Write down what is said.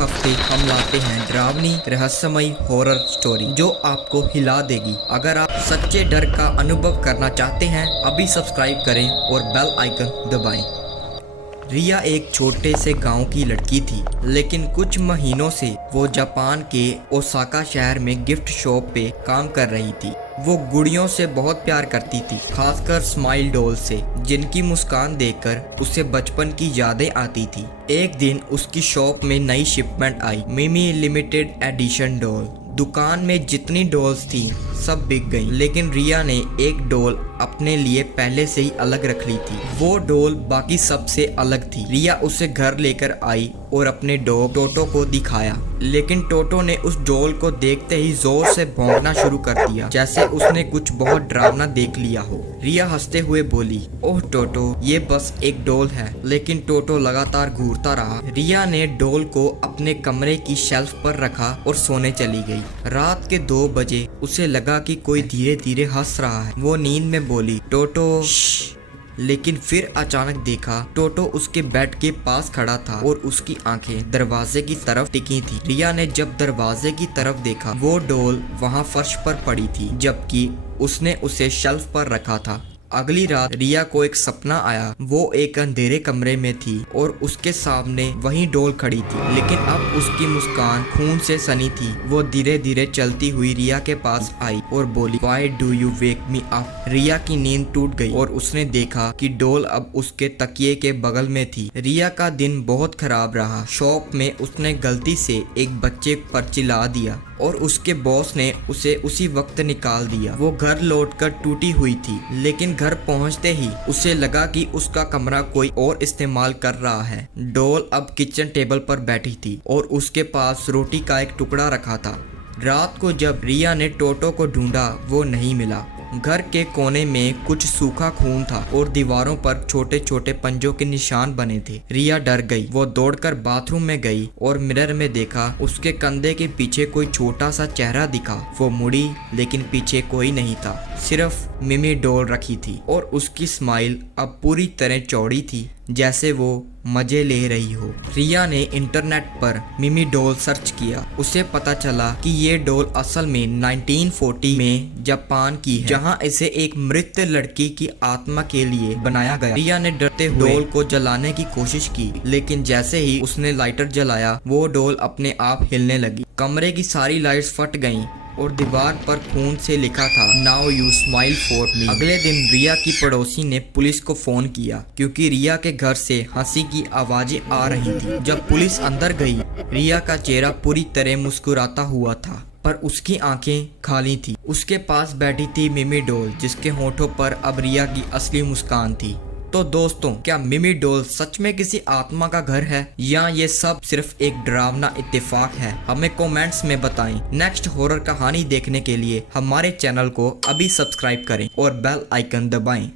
हफ्ते हम लाते हैं डरावनी रहस्यमयी हॉरर स्टोरी जो आपको हिला देगी। अगर आप सच्चे डर का अनुभव करना चाहते हैं अभी सब्सक्राइब करें और बेल आइकन दबाएं। रिया एक छोटे से गांव की लड़की थी, लेकिन कुछ महीनों से वो जापान के ओसाका शहर में गिफ्ट शॉप पे काम कर रही थी। वो गुड़ियों से बहुत प्यार करती थी, खासकर स्माइल डॉल से, जिनकी मुस्कान देखकर उसे बचपन की यादें आती थी। एक दिन उसकी शॉप में नई शिपमेंट आई, मिमी लिमिटेड एडिशन डॉल। दुकान में जितनी डॉल्स थी सब बिक गईं, लेकिन रिया ने एक डॉल अपने लिए पहले से ही अलग रख ली थी। वो डॉल बाकी सबसे अलग थी। रिया उसे घर लेकर आई और अपने डॉग टोटो को दिखाया, लेकिन टोटो ने उस डॉल को देखते ही जोर से भौंकना शुरू कर दिया, जैसे उसने कुछ बहुत डरावना देख लिया हो। रिया हंसते हुए बोली, ओह टोटो, ये बस एक डॉल है। लेकिन टोटो लगातार घूरता रहा। रिया ने डॉल को अपने कमरे की शेल्फ पर रखा और सोने चली गई। रात के 2 बजे उसे लगा कि कोई धीरे धीरे हंस रहा है। वो नींद में बोली, टोटो श्श। लेकिन फिर अचानक देखा टोटो उसके बेड के पास खड़ा था और उसकी आंखें दरवाजे की तरफ टिकी थी। रिया ने जब दरवाजे की तरफ देखा, वो डॉल वहां फर्श पर पड़ी थी, जबकि उसने उसे शेल्फ पर रखा था। अगली रात रिया को एक सपना आया। वो एक अंधेरे कमरे में थी और उसके सामने वही डॉल खड़ी थी, लेकिन अब उसकी मुस्कान खून से सनी थी। वो धीरे धीरे चलती हुई रिया के पास आई और बोली, Why do you wake me up? रिया की नींद टूट गई और उसने देखा कि डॉल अब उसके तकिए के बगल में थी। रिया का दिन बहुत खराब रहा। शॉप में उसने गलती से एक बच्चे पर चिल्ला दिया और उसके बॉस ने उसे उसी वक्त निकाल दिया। वो घर लौटकर टूटी हुई थी, लेकिन घर पहुंचते ही उसे लगा कि उसका कमरा कोई और इस्तेमाल कर रहा है। डॉल अब किचन टेबल पर बैठी थी और उसके पास रोटी का एक टुकड़ा रखा था। रात को जब रिया ने टोटो को ढूंढा, वो नहीं मिला। घर के कोने में कुछ सूखा खून था और दीवारों पर छोटे छोटे पंजों के निशान बने थे। रिया डर गई। वो दौड़कर बाथरूम में गई और मिरर में देखा उसके कंधे के पीछे कोई छोटा सा चेहरा दिखा। वो मुड़ी, लेकिन पीछे कोई नहीं था, सिर्फ मिमी डॉल रखी थी और उसकी स्माइल अब पूरी तरह चौड़ी थी, जैसे वो मजे ले रही हो। रिया ने इंटरनेट पर मिमी डॉल सर्च किया। उसे पता चला कि ये डॉल असल में 1940 में जापान की है, जहां इसे एक मृत लड़की की आत्मा के लिए बनाया गया। रिया ने डरते हुए डॉल को जलाने की कोशिश की, लेकिन जैसे ही उसने लाइटर जलाया, वो डॉल अपने आप हिलने लगी। कमरे की सारी लाइट्स फट गईं और दीवार पर खून से लिखा था, now you smile for me. अगले दिन रिया की पड़ोसी ने पुलिस को फोन किया, क्योंकि रिया के घर से हंसी की आवाजें आ रही थी। जब पुलिस अंदर गई, रिया का चेहरा पूरी तरह मुस्कुराता हुआ था, पर उसकी आंखें खाली थी। उसके पास बैठी थी मिमी डॉल, जिसके होठों पर अब रिया की असली मुस्कान थी। तो दोस्तों, क्या मिमी डॉल सच में किसी आत्मा का घर है, या ये सब सिर्फ एक डरावना इत्तेफाक है? हमें कमेंट्स में बताएं। नेक्स्ट हॉरर कहानी देखने के लिए हमारे चैनल को अभी सब्सक्राइब करें और बेल आइकन दबाएं।